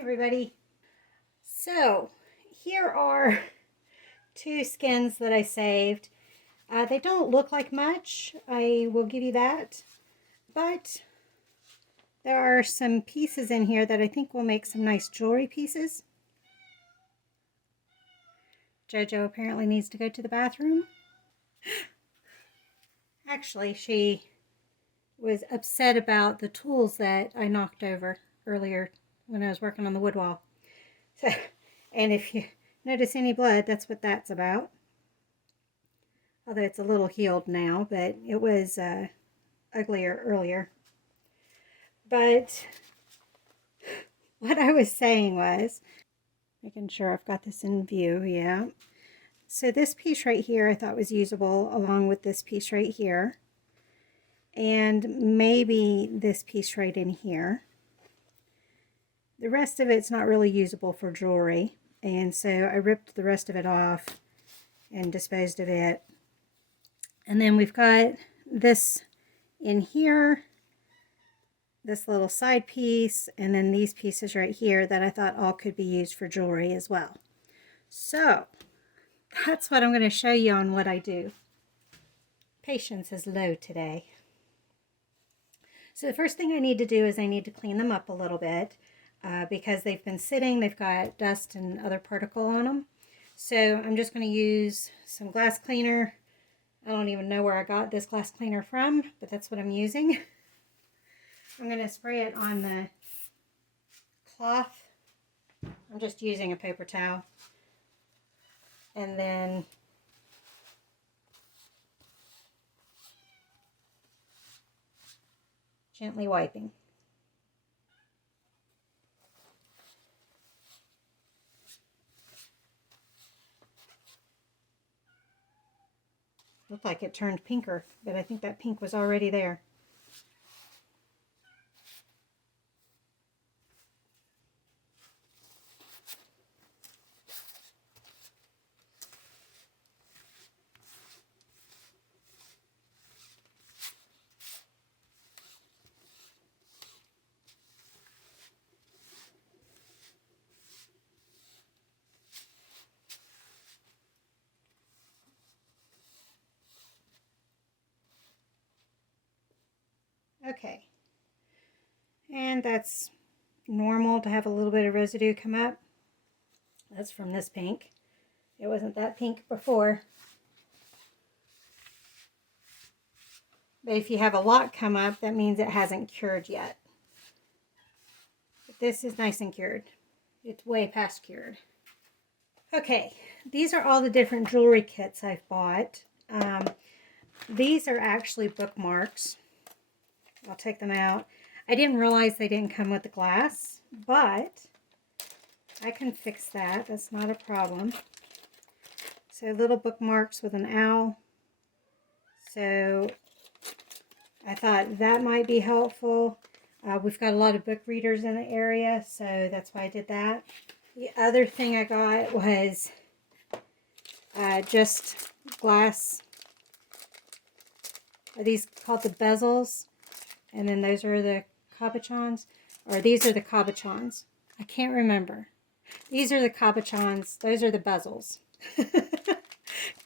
Everybody. So here are two skins that I saved. They don't look like much, I will give you that, but there are some pieces in here that I think will make some nice jewelry pieces. Jojo apparently needs to go to the bathroom. Actually, she was upset about the tools that I knocked over earlier when I was working on the wood wall. So, and if you notice any blood, that's what that's about. Although it's a little healed now, but it was uglier earlier. But what I was saying was, making sure I've got this in view, yeah. So this piece right here I thought was usable along with this piece right here. And maybe this piece right in here. The rest of it's not really usable for jewelry, and so I ripped the rest of it off and disposed of it. And then we've got this in here, this little side piece, and then these pieces right here that I thought all could be used for jewelry as well. So that's what I'm going to show you on what I do. Patience is low today. So the first thing I need to do is I need to clean them up a little bit. Because they've been sitting, they've got dust and other particle on them. So I'm just going to use some glass cleaner. I don't even know where I got this glass cleaner from, but that's what I'm using. I'm going to spray it on the cloth. I'm just using a paper towel. And then gently wiping. Looked like it turned pinker, but I think that pink was already there. Okay, and that's normal to have a little bit of residue come up. That's from this pink. It wasn't that pink before. But if you have a lot come up, that means it hasn't cured yet. But this is nice and cured. It's way past cured. Okay, these are all the different jewelry kits I've bought. These are actually bookmarks. I'll take them out. I didn't realize they didn't come with the glass, but I can fix that. That's not a problem. So little bookmarks with an owl. So I thought that might be helpful. We've got a lot of book readers in the area, so that's why I did that. The other thing I got was just glass. Are these called the bezels? And then those are the cabochons, or these are the cabochons. I can't remember. These are the cabochons. Those are the bezels.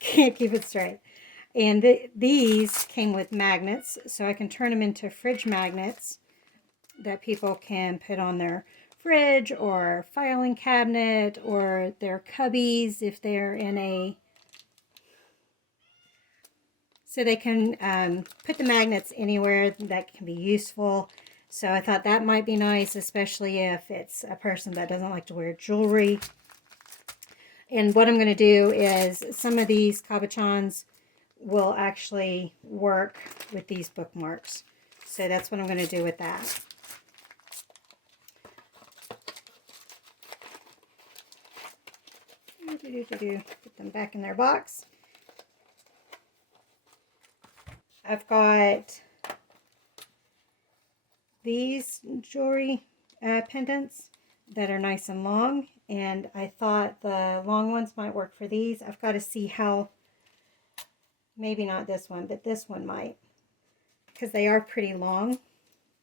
Can't keep it straight. And these came with magnets, so I can turn them into fridge magnets that people can put on their fridge or filing cabinet or their cubbies if they're in a... So they can put the magnets anywhere that can be useful. So I thought that might be nice, especially if it's a person that doesn't like to wear jewelry. And what I'm going to do is some of these cabochons will actually work with these bookmarks. So that's what I'm going to do with that. Put them back in their box. I've got these jewelry pendants that are nice and long, and I thought the long ones might work for these. I've got to see how, maybe not this one, but this one might, because they are pretty long.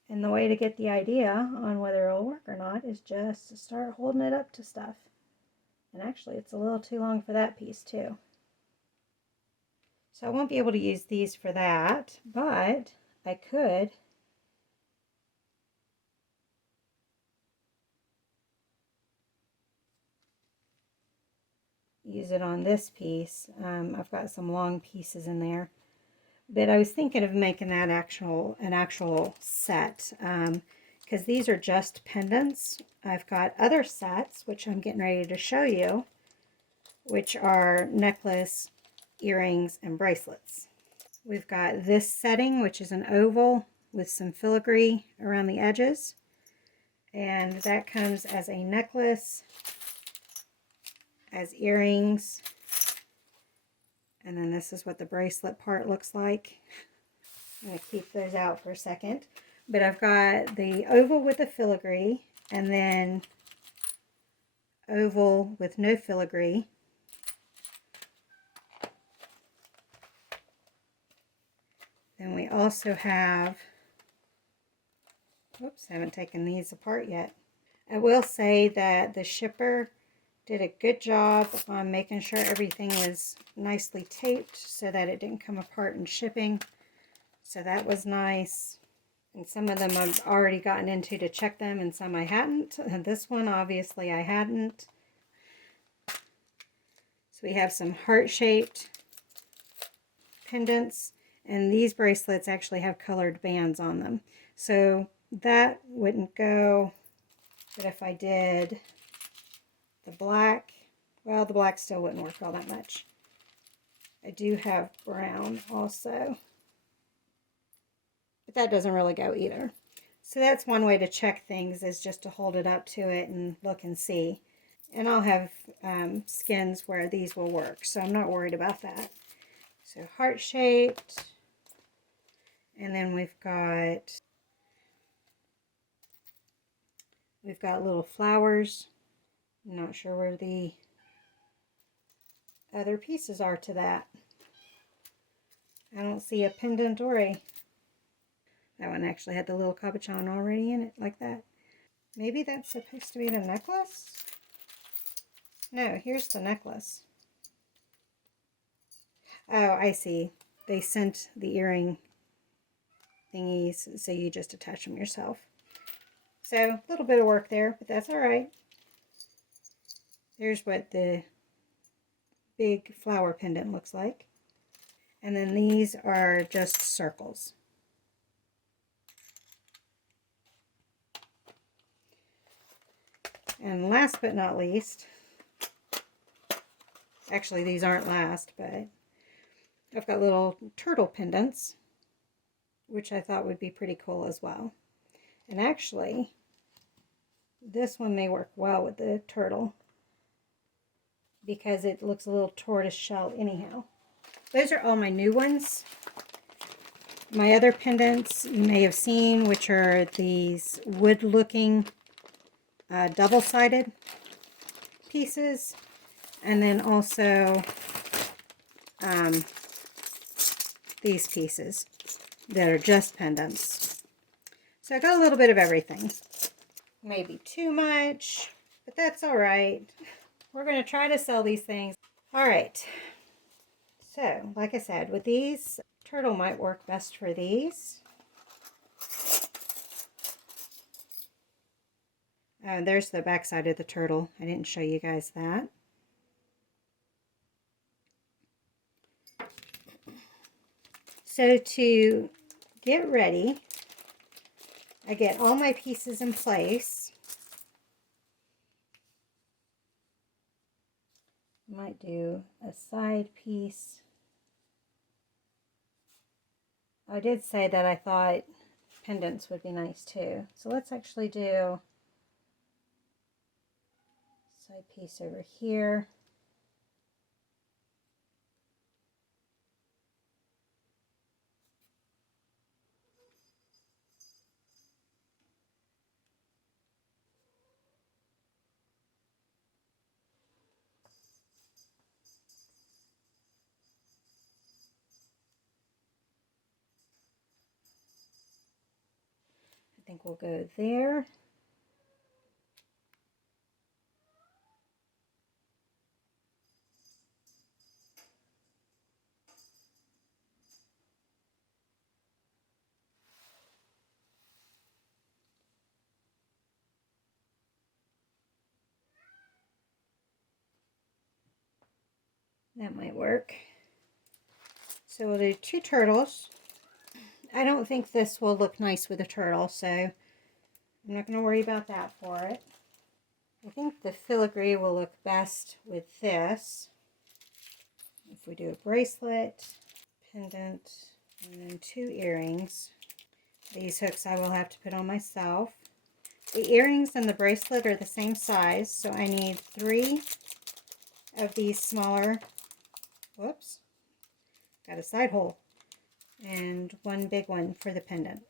And the way to get the idea on whether it'll work or not is just to start holding it up to stuff. And actually it's a little too long for that piece too. So I won't be able to use these for that, but I could use it on this piece. I've got some long pieces in there, but I was thinking of making that an actual set, because these are just pendants. I've got other sets, which I'm getting ready to show you, which are necklace, earrings, and bracelets. We've got this setting, which is an oval with some filigree around the edges, and that comes as a necklace, as earrings, and then this is what the bracelet part looks like. I'm going to keep those out for a second. But I've got the oval with the filigree, and then oval with no filigree. Then we also have, whoops, I haven't taken these apart yet. I will say that the shipper did a good job on making sure everything was nicely taped so that it didn't come apart in shipping. So that was nice. And some of them I've already gotten into to check them, and some I hadn't. And this one, obviously, I hadn't. So we have some heart-shaped pendants, and these bracelets actually have colored bands on them. So that wouldn't go, but if I did the black, well, the black still wouldn't work all that much. I do have brown also, but that doesn't really go either. So that's one way to check things, is just to hold it up to it and look and see. And I'll have skins where these will work, so I'm not worried about that. So heart-shaped, and then we've got little flowers. I'm not sure where the other pieces are to that. I don't see a pendant or a... That one actually had the little cabochon already in it, like that. Maybe that's supposed to be the necklace? No, here's the necklace. Oh, I see. They sent the earring thingies, so you just attach them yourself. So, a little bit of work there, but that's alright. There's what the big flower pendant looks like. And then these are just circles. And last but not least, actually these aren't last, but I've got little turtle pendants, which I thought would be pretty cool as well. And actually, this one may work well with the turtle because it looks a little tortoise shell anyhow. Those are all my new ones. My other pendants you may have seen, which are these wood-looking double-sided pieces, and then also these pieces that are just pendants. So I got a little bit of everything. Maybe too much, but that's all right. We're going to try to sell these things. All right. So, like I said, with these, turtle might work best for these. There's the back side of the turtle. I didn't show you guys that. So to get ready, I get all my pieces in place. Might do a side piece. I did say that I thought pendants would be nice too. So let's actually do side piece over here. I think we'll go there. That might work. So we'll do 2 turtles. I don't think this will look nice with a turtle, so I'm not going to worry about that for it. I think the filigree will look best with this. If we do a bracelet, pendant, and then 2 earrings. These hooks I will have to put on myself. The earrings and the bracelet are the same size, so I need 3 of these smaller, whoops, got a side hole, and 1 big one for the pendant.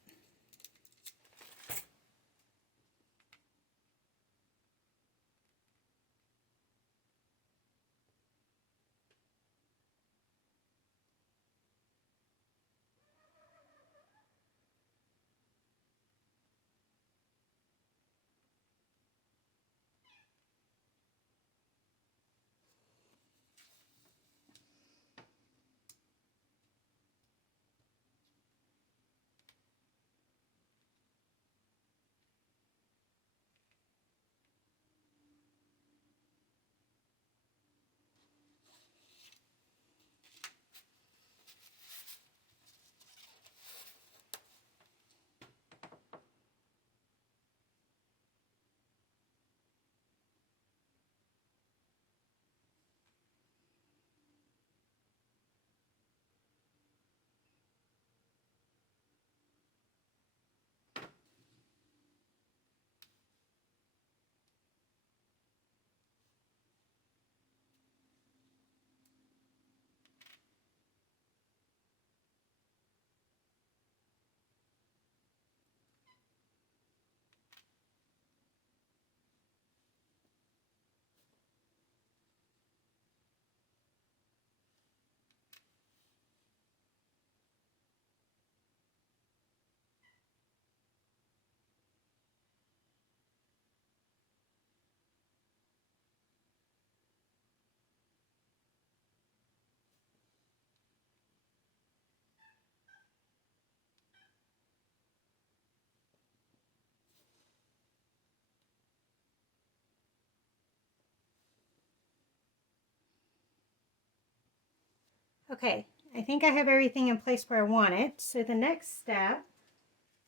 Okay, I think I have everything in place where I want it. So the next step,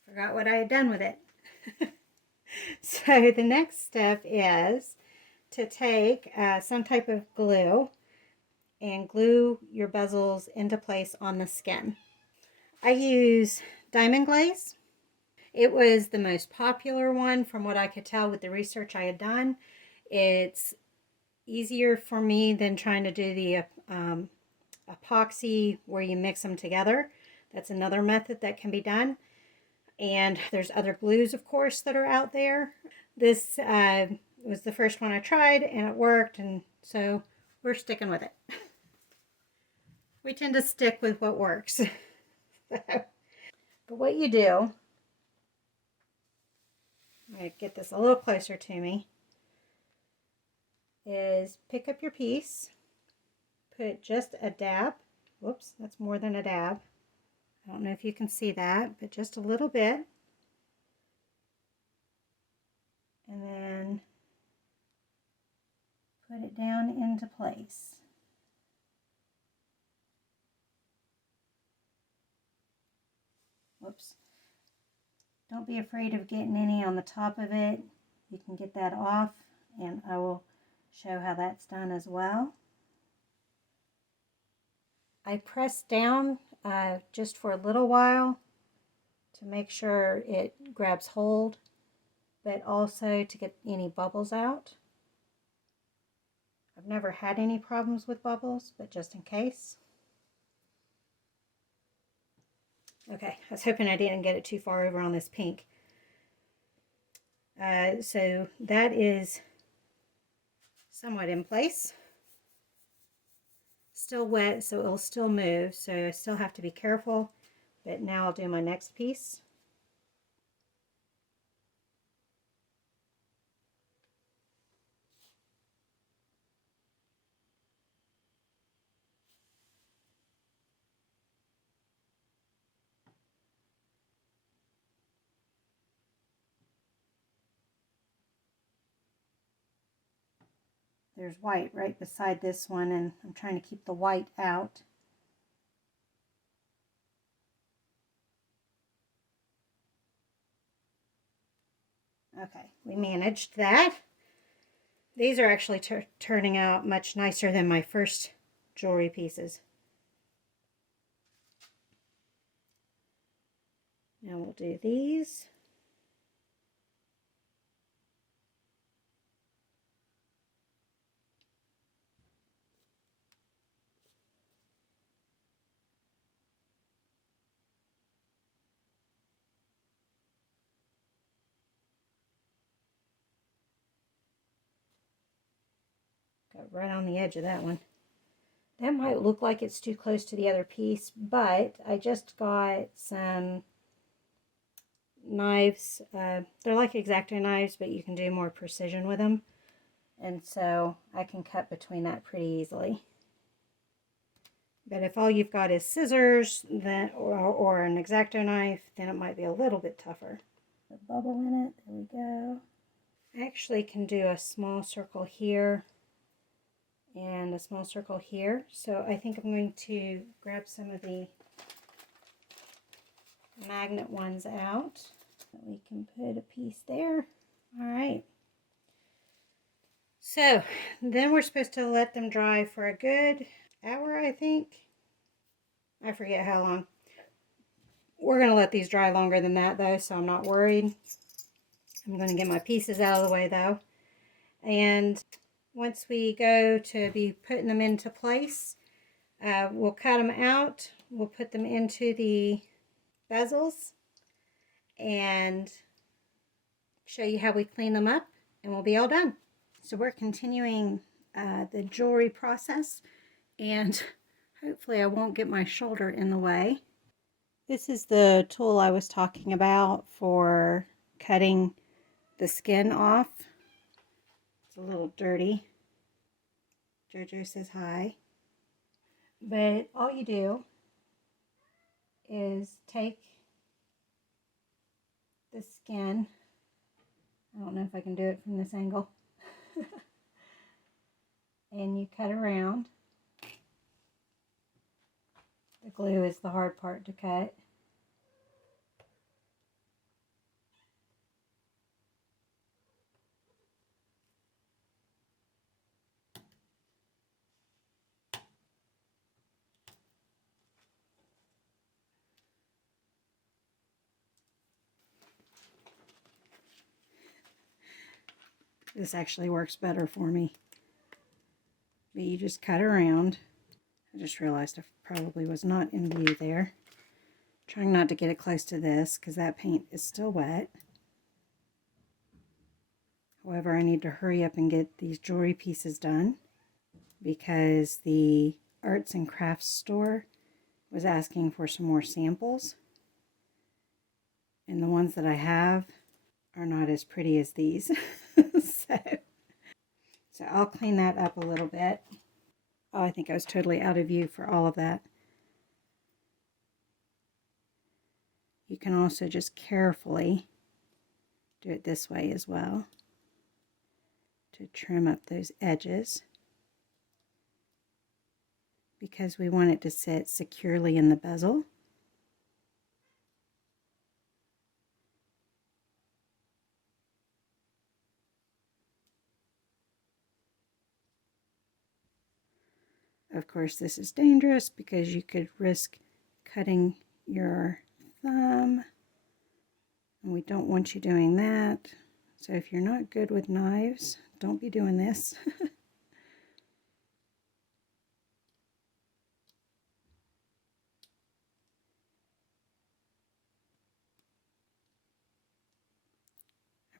forgot what I had done with it. So the next step is to take some type of glue and glue your bezels into place on the skin. I use diamond glaze. It was the most popular one from what I could tell with the research I had done. It's easier for me than trying to do the epoxy where you mix them together. That's another method that can be done. And there's other glues, of course, that are out there. This was the first one I tried, and it worked, and so we're sticking with it. We tend to stick with what works. But what you do, I'm going to get this a little closer to me, is pick up your piece, put just a dab. Whoops, that's more than a dab. I don't know if you can see that, but just a little bit. And then put it down into place. Whoops. Don't be afraid of getting any on the top of it. You can get that off, and I will show how that's done as well. I press down just for a little while to make sure it grabs hold, but also to get any bubbles out. I've never had any problems with bubbles, but just in case. Okay, I was hoping I didn't get it too far over on this pink. So that is somewhat in place. Still wet, so it'll still move, so I still have to be careful. But now I'll do my next piece. there's white right beside this one, and I'm trying to keep the white out. Okay, we managed that. These are actually turning out much nicer than my first jewelry pieces. Now we'll do these. Got right on the edge of that one. That might look like it's too close to the other piece, but I just got some knives. They're like X-Acto knives, but you can do more precision with them. And so I can cut between that pretty easily. But if all you've got is scissors then, or an X-Acto knife, then it might be a little bit tougher. A bubble in it, there we go. I actually can do a small circle here and a small circle here. So I think I'm going to grab some of the magnet ones out. We can put a piece there. All right. So then we're supposed to let them dry for a good hour, I think. I forget how long. We're going to let these dry longer than that though, so I'm not worried. I'm going to get my pieces out of the way though. And once we go to be putting them into place, we'll cut them out. We'll put them into the bezels and show you how we clean them up, and we'll be all done. So we're continuing the jewelry process, and hopefully I won't get my shoulder in the way. This is the tool I was talking about for cutting the skin off. It's a little dirty. Jojo says hi. But all you do is take the skin. I don't know if I can do it from this angle. And you cut around. The glue is the hard part to cut. This actually works better for me. But you just cut around. I just realized I probably was not in view there. Trying not to get it close to this because that paint is still wet. However, I need to hurry up and get these jewelry pieces done because the arts and crafts store was asking for some more samples. And the ones that I have are not as pretty as these. So I'll clean that up a little bit. Oh, I think I was totally out of view for all of that. You can also just carefully do it this way as well to trim up those edges, because we want it to sit securely in the bezel. Of course, this is dangerous because you could risk cutting your thumb, and we don't want you doing that. So if you're not good with knives, don't be doing this. I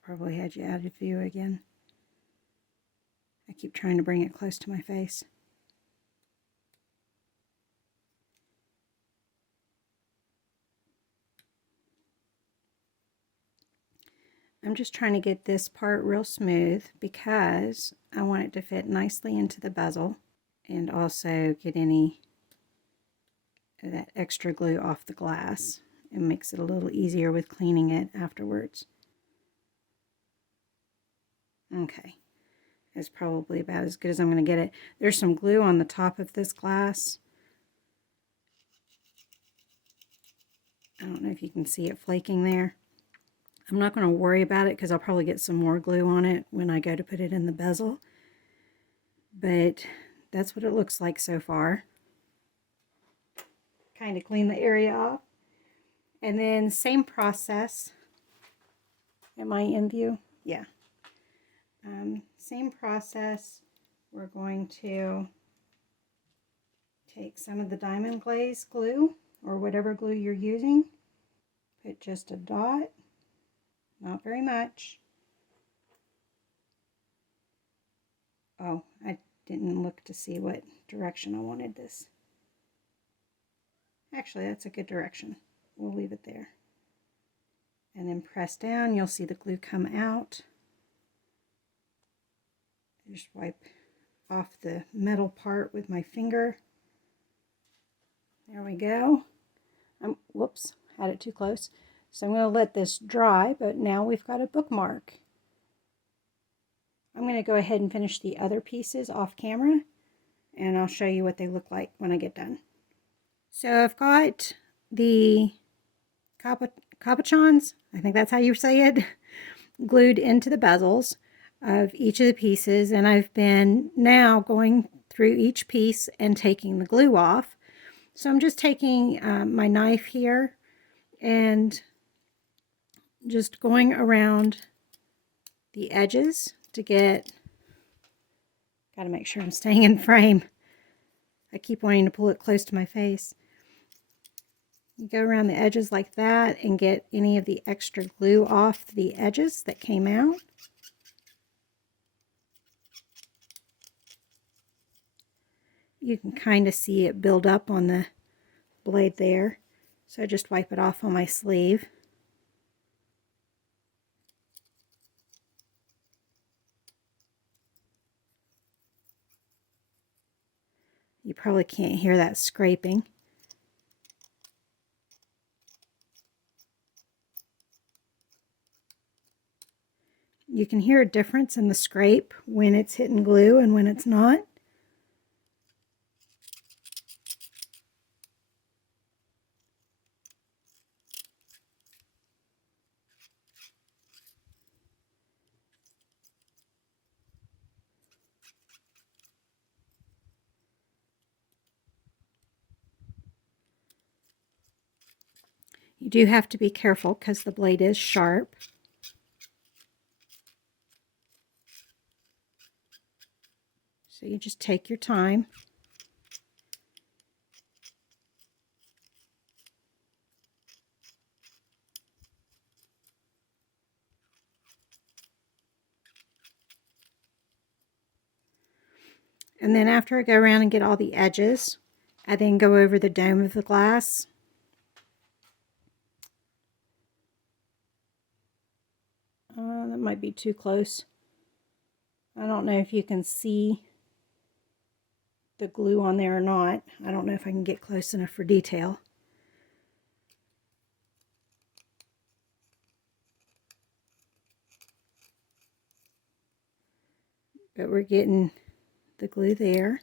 probably had you out of view again. I keep trying to bring it close to my face. I'm just trying to get this part real smooth because I want it to fit nicely into the bezel and also get any of that extra glue off the glass. It makes it a little easier with cleaning it afterwards. Okay, is probably about as good as I'm going to get it. There's some glue on the top of this glass. I don't know if you can see it flaking there. I'm not going to worry about it because I'll probably get some more glue on it when I go to put it in the bezel. But that's what it looks like so far. Kind of clean the area off. And then same process. Am I in view? Yeah. Same process. We're going to take some of the diamond glaze glue or whatever glue you're using. Put just a dot. Not very much. Oh, I didn't look to see what direction I wanted this. Actually, that's a good direction. We'll leave it there. And then press down. You'll see the glue come out. Just wipe off the metal part with my finger. There we go. Whoops, had it too close. So I'm going to let this dry, but now we've got a bookmark. I'm going to go ahead and finish the other pieces off camera, and I'll show you what they look like when I get done. So I've got the capuchons, I think that's how you say it, glued into the bezels of each of the pieces, and I've been now going through each piece and taking the glue off. So I'm just taking my knife here and just going around the edges to get, gotta make sure I'm staying in frame. I keep wanting to pull it close to my face. You go around the edges like that and get any of the extra glue off the edges that came out. You can kind of see it build up on the blade there. So I just wipe it off on my sleeve. You probably can't hear that scraping. You can hear a difference in the scrape when it's hitting glue and when it's not. You do have to be careful because the blade is sharp. So you just take your time. And then after I go around and get all the edges, I then go over the dome of the glass. That might be too close. I don't know if you can see the glue on there or not. I don't know if I can get close enough for detail. But we're getting the glue there.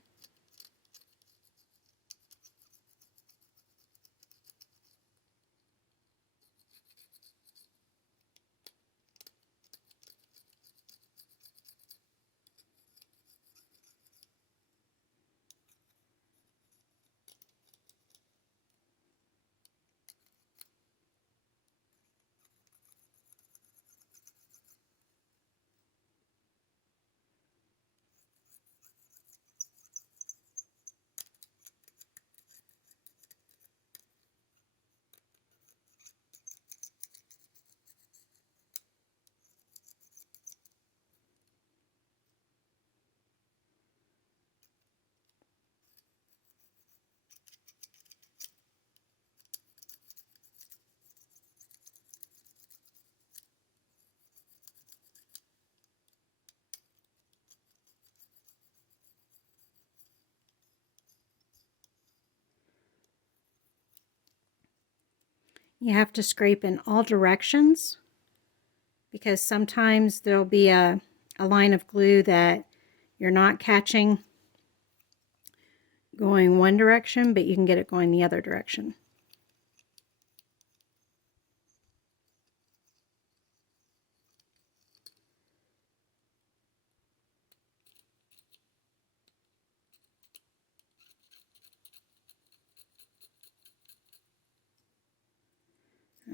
You have to scrape in all directions because sometimes there'll be a line of glue that you're not catching going one direction, but you can get it going the other direction.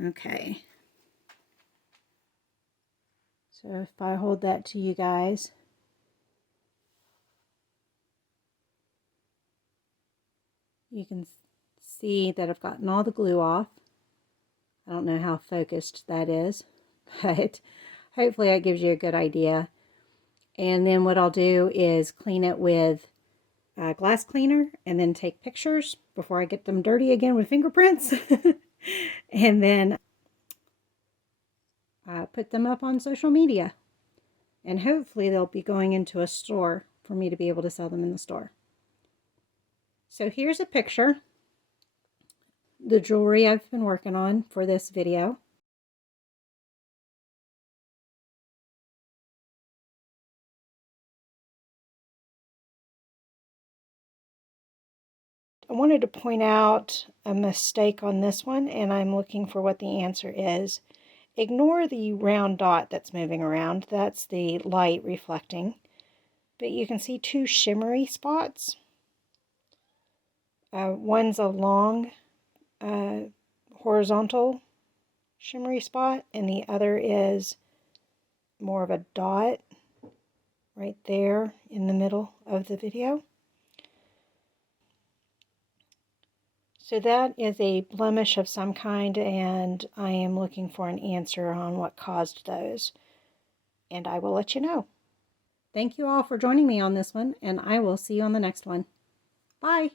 Okay. So if I hold that to you guys, you can see that I've gotten all the glue off. I don't know how focused that is, but hopefully that gives you a good idea. And then what I'll do is clean it with a glass cleaner and then take pictures before I get them dirty again with fingerprints. And then put them up on social media. And hopefully they'll be going into a store for me to be able to sell them in the store. So here's a picture. The jewelry I've been working on for this video. I wanted to point out a mistake on this one, and I'm looking for what the answer is. Ignore the round dot that's moving around. That's the light reflecting. But you can see two shimmery spots. One's a long horizontal shimmery spot, and the other is more of a dot right there in the middle of the video. So that is a blemish of some kind, and I am looking for an answer on what caused those. And I will let you know. Thank you all for joining me on this one, and I will see you on the next one. Bye!